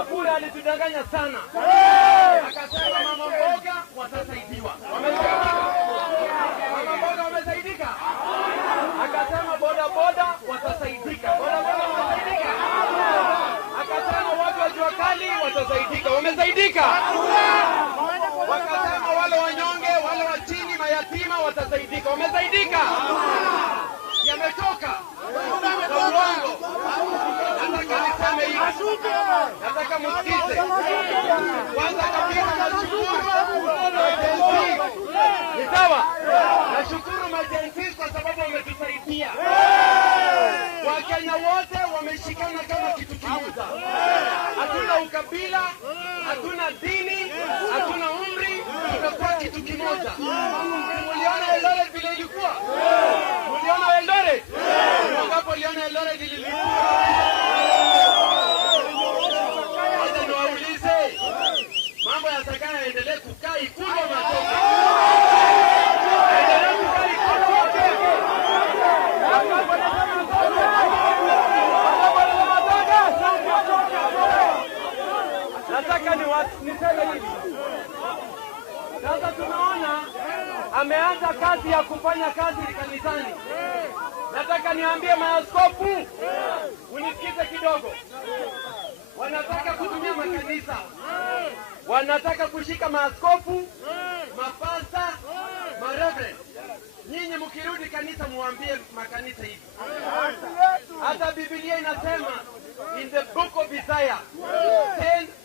Wafula alitudanganya sana. Akasema mama mboga watasaidiwa. Mama mboga wamesaidika. Akasema boda boda watasaidika. Boda boda watasaidika. Akasema watu wa jua kali watasaidika. Wamesaidika. Wakasema wale wanyonge, wale wa chini, mayatima watasaidika. Wamesaidika. Yametoka. Na uongo. Nataka niseme hivi. Nataka msikize. Kwanza kabisa nashukuru majenzi. Ni sawa? Nashukuru majenzi kwa sababu wametusaidia. Wakenya wote wameshikana kama kitu kimoja. Hatuna ukabila, hatuna dini, hatuna umri, tunakuwa kitu kimoja. Muliona Eldoret vile ilikuwa? Muliona Eldoret? Wangapo liona Eldoret ilikuwa? Wacha niwaulize. Mambo ya Sakaya yaendelee kukaa Ikulu matoka. Endelee kukaa Ikulu matoka. Nataka niseme hivi. Sasa tunaona ameanza kazi ya kufanya kazi kanisani. Nataka niambie maaskofu, unisikize kidogo. Wanataka kutumia makanisa. Wanataka kushika maaskofu, mapasta, mareverend. Nyinyi mkirudi kanisa muambie makanisa hivi. Hata Biblia inasema in the book of Isaiah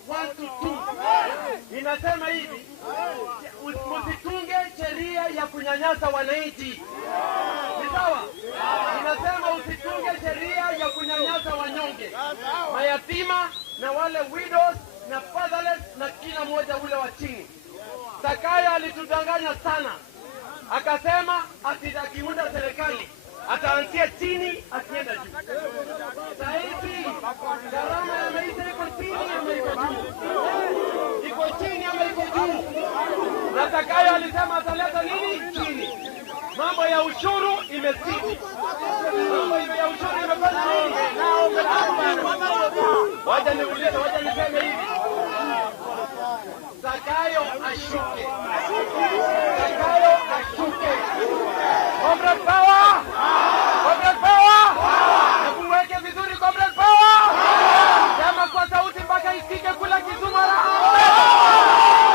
10:1-2 inasema hivi, msitunge sheria ya kunyanyasa wananchi. Ni sawa? Inasema usitunge sheria ya kunyanyasa wanyonge, mayatima na wale widows na fatherless na kila mmoja ule wa chini. Sakaya alitudanganya sana. Akasema akiunda serikali ataanzia chini akienda juu. Sasa hivi gharama ya maisha iko chini ama iko juu? Iko chini ama iko juu? Na Sakaya alisema ataleta nini? Chini. Mambo ya ushuru imezidi. Mambo ya ushuru imefanya nini? Wacha niulize, wacha niseme hivi. Sakayo ashuke. Sakayo ashuke. Comrade Power! Comrade Power! Nakuweke vizuri Comrade Power! Sema kwa sauti mpaka isikike kula Kisumu raha.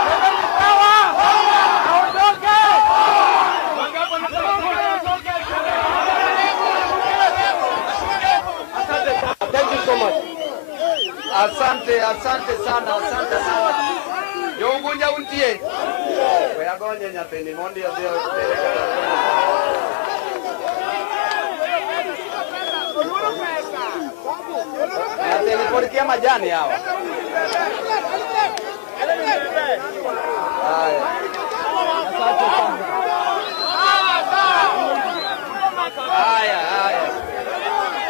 Comrade Power! Aondoke! Wangapo aondoke. Thank you so much. Asante sana. Yongunya untie. Kwa gonye nyapeni mondi ya dio. Niliporikia majani hawa.